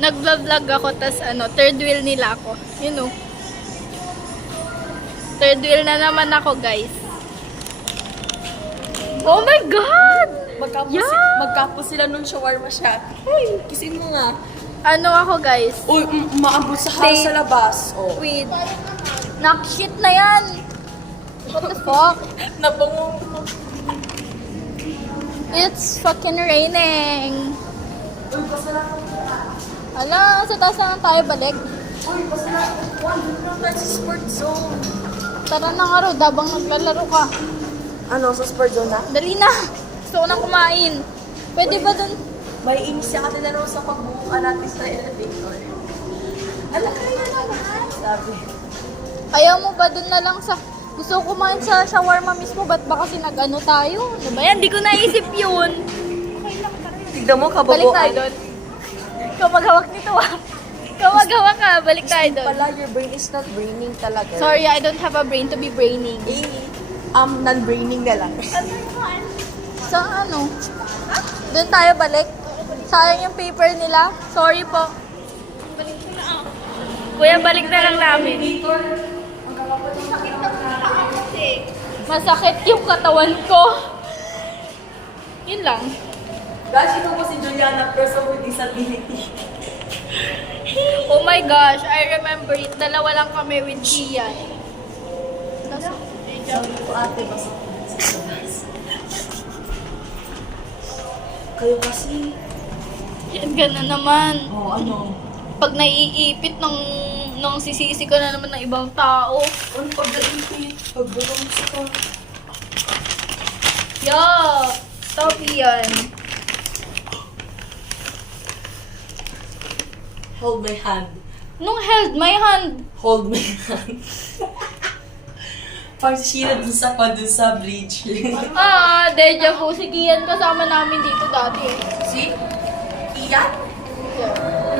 Nag-vlog ako, tas third wheel nila ako. You know. Third wheel na naman ako, guys. Oh my God! Magkapos sila nung shawarma shop. Uy, kisin mo nga. Ano ako, guys? Uy, maabot sa house sa labas. Oh. Wait. Nakshit na yan! What the fuck? Nabango. It's fucking raining. Uy, pasalamat. Ala, sa taas na lang tayo balik. Uy, pasalamat. Dito lang tayo sa sport zone. Tara na nga raw, dabang naglalaro ka. Ano, sa sport zone na? Dali na! Gusto ko nang kumain. Pwede ba dun? May inis siya kasi na sa pagbubukan natin sa elevator. Ala, kaya naman. Sabi. Ayaw mo ba dun na lang sa... Gusto ko kumain sa shawarma mismo, ba't ba kasi nag-ano tayo? Ano ba yan? Di ko naisip yun. Tignan mo, Balik tayo dun. Ikaw maghawak nito ah. Ikaw maghawak ka, balik tayo dun. Pala, your brain is not braining talaga. Sorry, I don't have a brain to be braining. Non-braining na lang. Sa ano? Doon tayo balik. Sayang yung paper nila. Sorry po. Balik na ako. Kuya, balik na lang namin. Masakit yung katawan ko. Yun lang. Guys, ito po si Juliana, person with disability. Oh my gosh, I remember it. Dalawa lang kami with Kian. Sorry po ate, basta kayo kasi. Yan ka na naman. Oh, ano? Pag naiipit ng sisisi ka na naman ng ibang tao. Ano pag-naipit? Pag-bulong ka. Yeah, stop yan. Hold my hand. Nung held my hand. Hold my hand. Parang sila dun sa bridge. Deja vu. Si Kian kasama namin dito dati. Si? Iyan?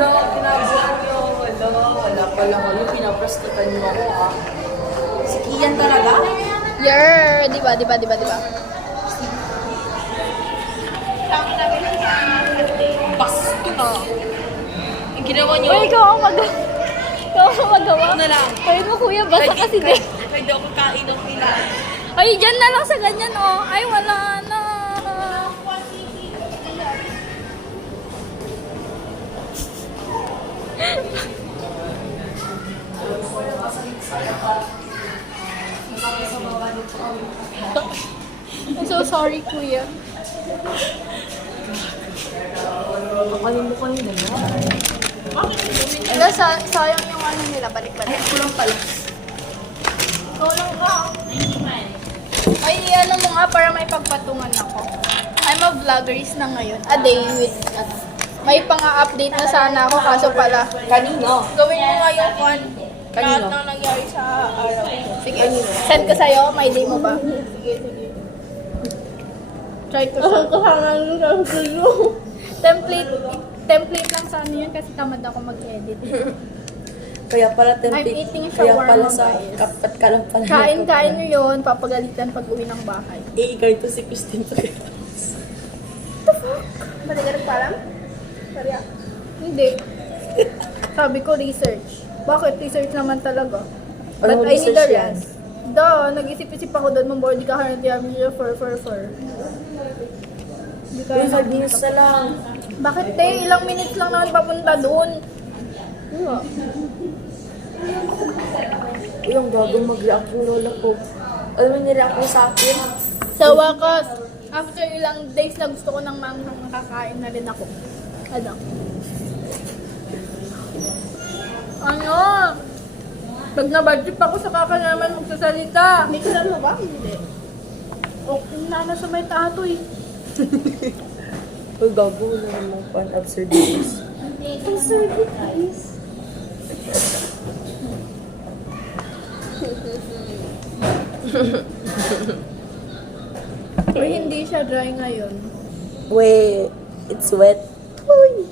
Wala, pinagawa niyo. Wala pala kayo. Pinaprastikan niyo ako, ah. Si Kian talaga? Diba? Basto. Ang ginawa niyo. Uy, ikaw ang magawa. Ano lang? Kayo mo kuya, basta kasi din. Kahit di ako kain ng pila. Ay, dyan na lang sa ganyan, oh. Ay, wala na. I'm so sorry, kuya. Ano mo kanina na? Wala, sayang yung ano nila, balik-balik. Ay, kulang pala. Tulong ka. Ay, ano mo nga para may pagpatungan ako. I'm a vloggerist na ngayon. A day with may pang-update na sana ako, kaso pala. Kanino? Gawin mo nga yung lahat Kanino? na nangyari sa araw. Sige, Kanino? send ko sa'yo. May day mo ba? Sige. Try ko siya. Template lang sa ano yun kasi tamad ako mag-edit. Kaya pala I'm eating Kaya pala shawarma, sa guys. kapat ka lang pala. Kain nyo yun, papagalitan pag uwi ng bahay. Ganito si Christine Pagkakas. Mali ka nagpalam? Sorry ah. Hindi. Sabi ko research. Bakit? Research naman talaga. But Anong I need a research yan? rest. Nag-isip-isip ako doon mong board ka currently having your fur. Hindi Uy, kaya 5 minutes na lang. Bakit te? Ilang minutes lang naman papunta doon. Uy, ang gagawin mag-react yung lola ko. Alam mo, nireact mo sa akin. Sa wakas, after ilang days na gusto ko ng manghang nakakain na rin ako. Ano? Pag na-budget ako sa kaka naman magsasalita. May mo ba? Hindi. O, nasa may tato eh. Uy, gagawin na naman pan absurdities. Absurdities? Or hindi siya dry ngayon. Wait, it's wet. Uy.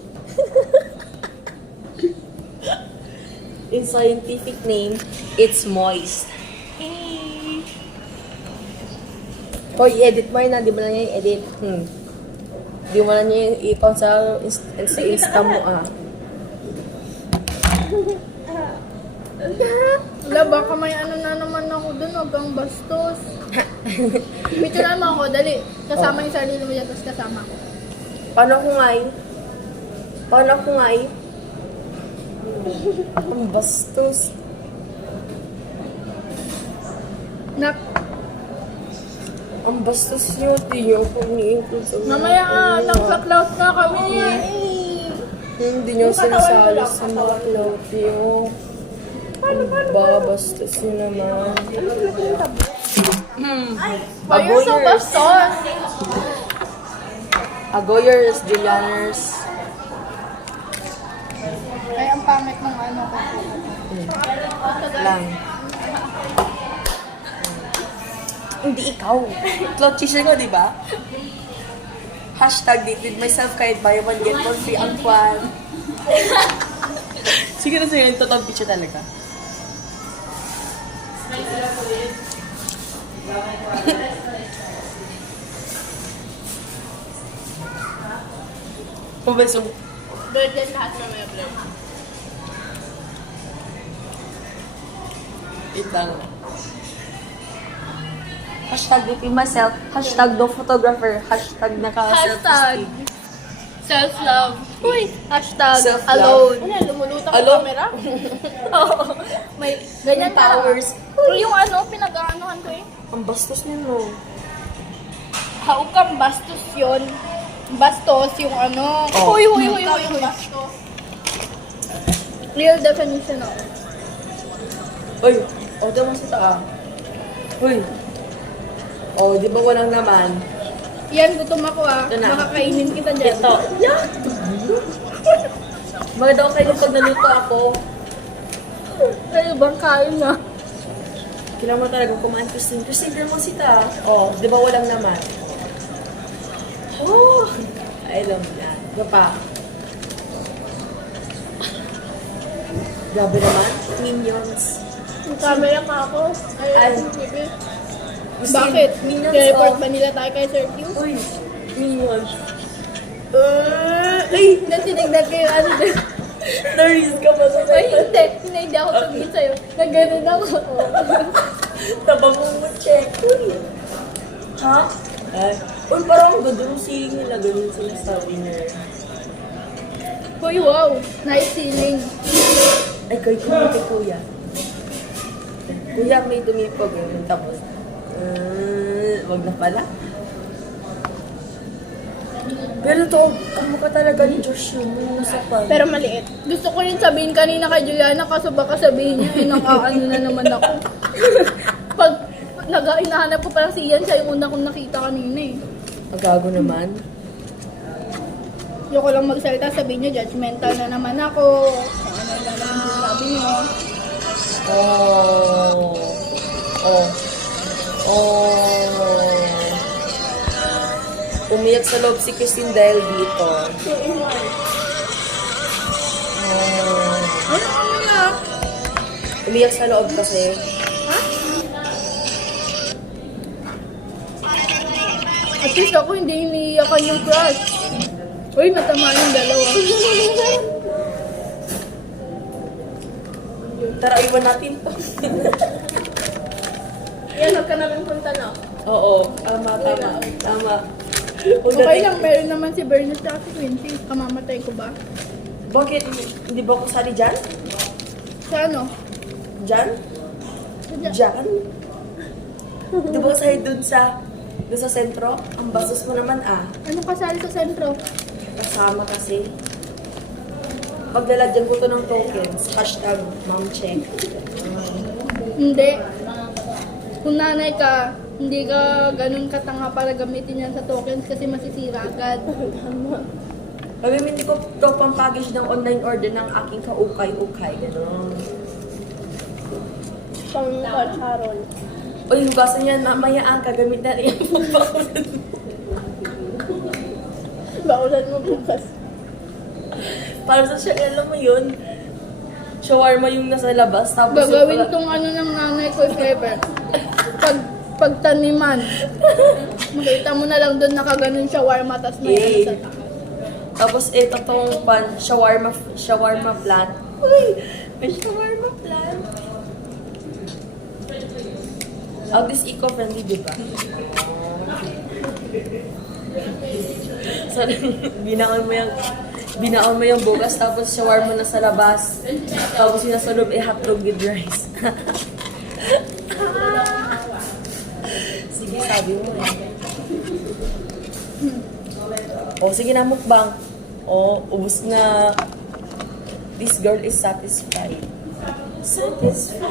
In scientific name, it's moist. Hoy, edit mo yun na. Di mo na niya i-edit. Di mo na niya i-count sa Insta mo, ah. Wala, baka may ano na naman ako dun, huwag kang bastos. Picturean mo ako, dali. Kasama yung sarili mo dyan, tapos kasama ko. Paano ko nga eh? Paano ko nga eh? Ang bastos. Nak, Ang bastos nyo, di nyo ako ni-include sa mga mamaya nga, nag-cloud na kami. Hindi nyo Yung katawan ko sinasali lang, sa mga cloud nyo. Baka bastos nyo naman. Why you're so bastos? Agoyers, Julianers. Ay, ang pangit ng ano ko. Lang. Hindi ikaw. Cloud teacher ko, di ba? Hashtag dated myself kahit buy one get one free ang kwan. Siguro sa'yo yung totoong picture talaga. Pabasong. Bird din lahat na may blur. Wait lang. Hashtag dating myself. Hashtag no photographer. Hashtag Hashtag naka-self-esteem. self-love. Uy, hashtag Self-love. alone. Ano, lumulutang ang Alone? camera? Oo. May ganyan May powers. Yung ano, pinag-aanohan ko eh. Ang bastos niya, no? Haog kang bastos yun. Bastos yung ano. Oh. Huy. Bastos. Real definition of. Uy, order mo sa taa. Uy. Oh, di ba walang naman? Yan, gutom ako ah. Ito na. Makakainin kita dyan. Ito. Yeah. Maganda ko kayo pag naluto ako. Kayo bang kain na? Kailangan mo talaga kumain, Christine. Christine, girl mo sita. Oh, di ba walang naman? Oh, I love that. Iba pa. Grabe naman. Minions. Yung camera ka ako. Ay. Ay, baby. Bakit? Minions, Kaya-report oh. ba nila tayo kay Sir Q? Uy, minions. Ay! Natinignan ko yung ano din. Nariz ka pa sa Ay, hindi ako tumingin sa'yo. Nagganon ako. Taba mo mo check. Uy. Ha? Ay. Uy, parang ganda yung singing nila. Ganun sila sabi niya. Uy, wow. Nice ceiling. Ay, kayo kay kuya. Kuya, may dumipog. Tapos, wag na pala. Pero to, ang mukha talaga ni Josh yun. Nasa pan. Pero maliit. Gusto ko rin sabihin kanina kay Juliana kaso baka sabihin niya, nakaano na naman ako. Pag hinahanap ko pala si Ian, siya yung una kong nakita kanina eh. Magago naman. Yung ko lang magsalita, sabihin niyo, judgmental na naman ako. Ano na naman yung sabi niyo. Oh. Oh. Oh. Umiyak sa loob si Christine dahil dito. Oh. Ano na? Umiyak sa loob kasi. Ha? At least ako hindi iniiyakan yung crush. Uy, natama yung dalawa. Tara, iwan natin to. Yan, huwag ka na rin punta na. Oo, tama. Tama. Okay lang, meron naman si Bernard at si Quincy. Kamamatay ko ba? Bakit? Hindi ba ako sali dyan? Sa ano? Dyan? Dyan? Di ba sa'yo dun sa sentro? Ang bastos mo naman Anong kasali sa sentro? Kasama kasi. Paglalagyan ko to ng tokens, hashtag momcheck. Hindi. Kung nanay ka, hindi ka ganun katanga para gamitin yan sa tokens kasi masisira agad. Gagamitin ko to pang package ng online order ng aking kaukay-ukay. Ganon. Pang Charol. Uy, hugasan yan mamaya kagamit na rin yung pagpakulan. Baulan mo bukas. Para sa siya, alam mo yun, shawarma yung nasa labas. Tapos Gagawin yung- tong ano ng nanay ko if ever. Pagtaniman. Makita mo na lang doon nakaganon shawarma tas may ano sa taas. Tapos ito tong pan, shawarma plant. Uy! May shawarma plan. At least eco-friendly, di ba? So, binaon mo yung bugas, tapos shawarma na sa labas. Tapos yung nasa loob, hotdog with rice. Sige, sabi mo eh. O, sige na, mukbang. O, ubus na. This girl is satisfied. Satisfied.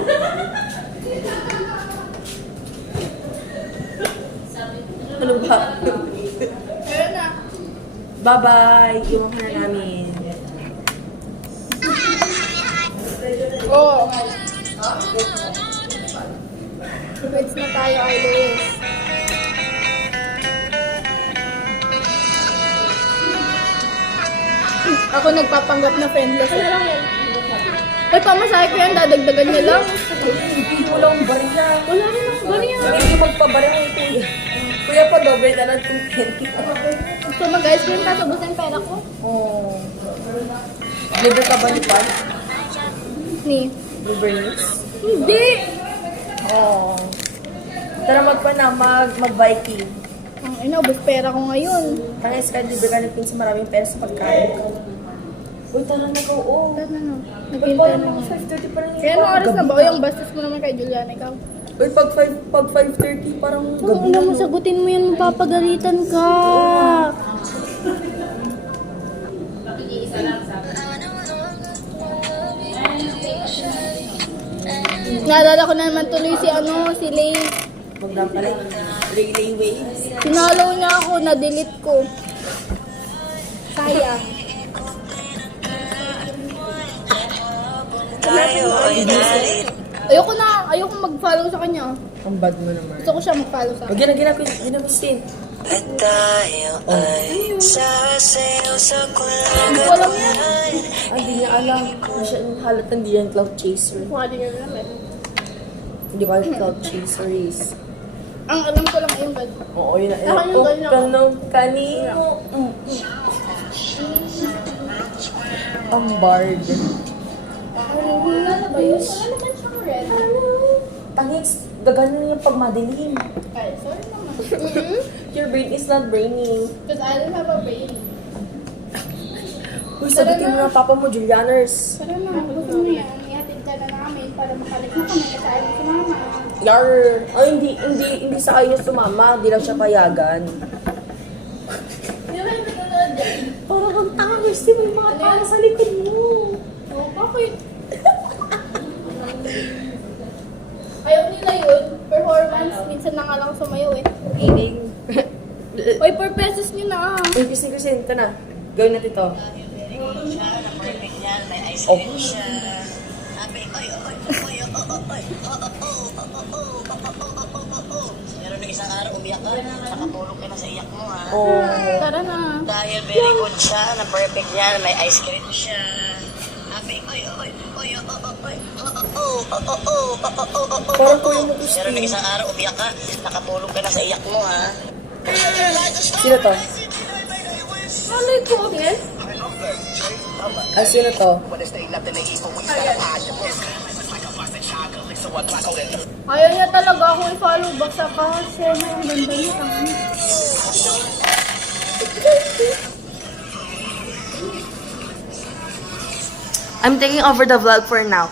Ano ba? Ayun na. Bye-bye! Iwan ka na namin. Oo. Friends na tayo, Idols. Ako nagpapanggap na friendless. Ay, pamasahe ko yan, dadagdagan niya lang. Hindi mo lang bariya. Wala rin ang bariya. Hindi magpabariya ng kuya. Kuya pa, doble na ng 220. So mag-ice cream ka, subusin pera ko. Oh. Libre ka ba ni Pan? Ni? Libre news? Hindi! Oh. Tara magpa na, mag-Viking. Ang ina, ubus pera ko ngayon. Tangis ka, libre ka ni Pin sa maraming pera sa pagkain. Uy, tara na ko, oh. Tara na. Uy, Naghintay parang na. 5:30 pa rin yun. Kaya anong oras na ba? O yung bastos mo naman kay Juliana, ikaw. Uy, pag 5:30, parang Kung gabi una na. mo, sagutin mo yan, mapapagalitan ka. Naalala ko na naman tuloy si Lay. Magdapalay. Relay waves. Sinalaw niya ako, na-delete ko. Sayang. Ayoko mag-follow sa kanya. Ang bad mo naman. Gusto ko siya mag-follow sa akin. Ginagustin. At tayo ay sasayaw sa Hindi ko alam yan. Hindi niya alam. Halat hindi yan cloud chaser. Mukha din nga naman. Hindi ko alam cloud chaser is. Ang alam ko lang yung bad. Oo, yun na. Ako yung ganyan. Kanong kanino. Ang bard. Wala na ba yun? Wala naman siyang red. Tangis, gagano yung pag madilim. Ay, sorry naman. Your brain is not braining. Because I don't have a brain. Uy, sagutin mo na papa mo, Julianers. Pero na, gusto mo yan. Ihatid ka na namin para makalik na kami kasi ayaw si mama. Yar! Ay, hindi sa kanya sumama. Hindi lang siya payagan. Hindi ba yung nanonood yan? Parang kang tanga, Christy. May mga tao sa likod mo. Oo, bakit? Ayaw nila yun. Performance. Minsan na nga lang sumayaw eh. Ining. Uy, 4 pesos nyo na ah. Uy, Christy, ito na. Gawin natin ito. Oh. Pero nung isang araw umiyak ka, nakatulog ka na sa iyak mo ha. Oh. Tara na. Dahil very good siya, na perfect niya, may ice cream siya. Sabi, oy, oy, oy, oy, Parang ko yung pero nung isang araw umiyak ka, nakatulog ka na sa iyak mo ha. Sino to? Malay ko, yes? Ah, sino to? Ayaw niya talaga akong i-follow back sa kasi may ang ganda niya. I'm taking over the vlog for now.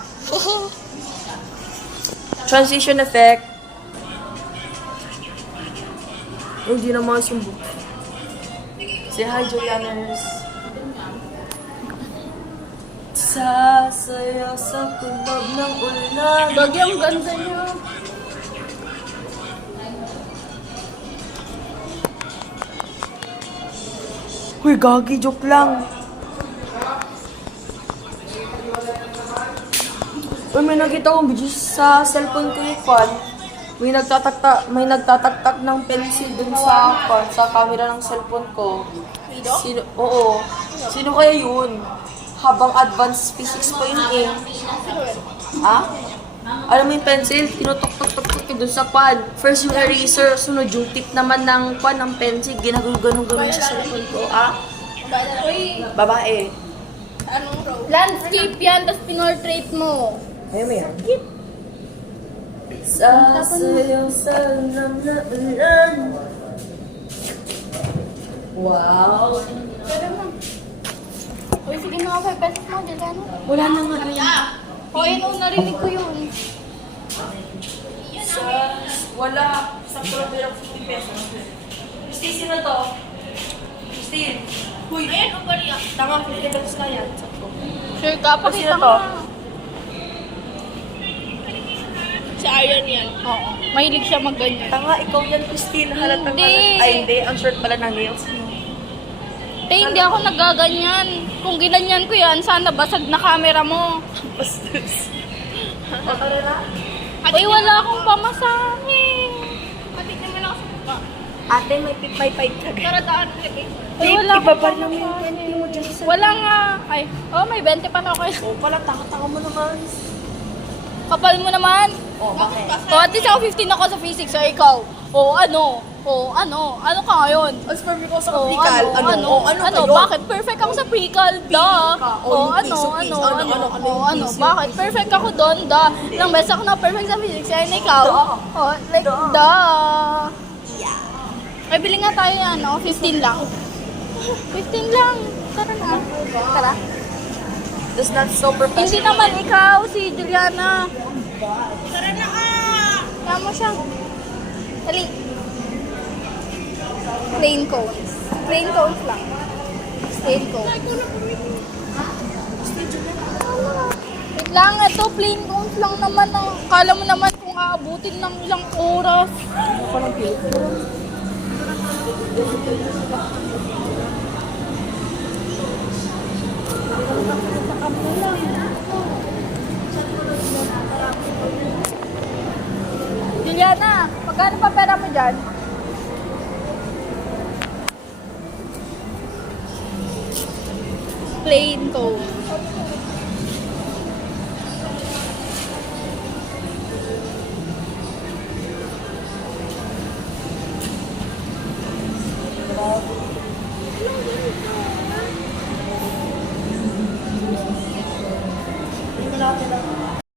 Transition effect. Hindi naman sumbok. Say hi, Julianers. Sasayaw sa kubab ng ulan. Bagay ang ganda niya. Uy, gagi, joke lang. Uy, may nakita akong video sa cellphone ko yung kwan. May nagtataktak ng pencil dun sa kwan, sa camera ng cellphone ko. Sino? Oo. Sino kaya yun? Habang advanced physics pa yun eh. Ha? Alam mo yung pencil? Tinutok-tok-tok dun sa kwan. First yung eraser, sunod yung tip naman ng kwan, ng pencil. Ginagano-gano sa cellphone ko. Ah? Uy, Babae. anong row? Landscape yan, tapos pinortrait mo. Ayaw mo yan? Sasayaw sa ulam na ulan. Wow. Pwede mo. Uy, sige mga 5 pesos mo, dyan ano? Wala na nga yan. O, yun, narinig ko yun. Wala. Sakto lang pero 50 pesos. Christine, sino to? Christine. Uy. Ayan, ang bari. Tama, 50 pesos na yan. Sakto. Sure ka, pakita Sino mo to? na. Si Iron yan. Oo. Mahilig siya magganyan. Tanga, ikaw yan, Christine. Halatang Hindi. Ay, hindi. Ang short pala ng nails. Hindi ako nagaganyan. Kung ginanyan ko yan, sana basag na camera mo. Bastos. O, tara na. Uy, wala akong pamasahe. Patik naman ako sa buka. Ate, may fight ka. Tara, daan ulit eh. Uy, Babe, wala akong ibaba lang yung pamasahe. 20 mo dyan sa... Wala nga. Ay, may 20 pa na ako. O, pala, taka-taka mo naman. Kapal mo naman. O, bakit? O, at least ako 15 ako sa physics. So, ikaw. Ano ka ngayon? As per me ko sa Oh, kapical, ano kayo? Bakit? Perfect ako sa pre-cal, da. ka. Oh, Oh, yung piso, ano, bakit? Perfect ako doon, da. Ilang beses ako na perfect sa physics, and ikaw? Da. Oh, like, Da. da. Ay, bili nga tayo, 15 lang. 15 lang. Tara na. Tara. That's not so Hindi professional. naman ikaw, si Juliana. Tara na ka. Kaya mo siya. Dali. Plain cones. Plain cones lang. Plain cones. Wait lang, ito plain cones lang naman. Kala mo naman kung aabutin ng ilang oras. Juliana, magkano pa pera mo dyan? Plain cones.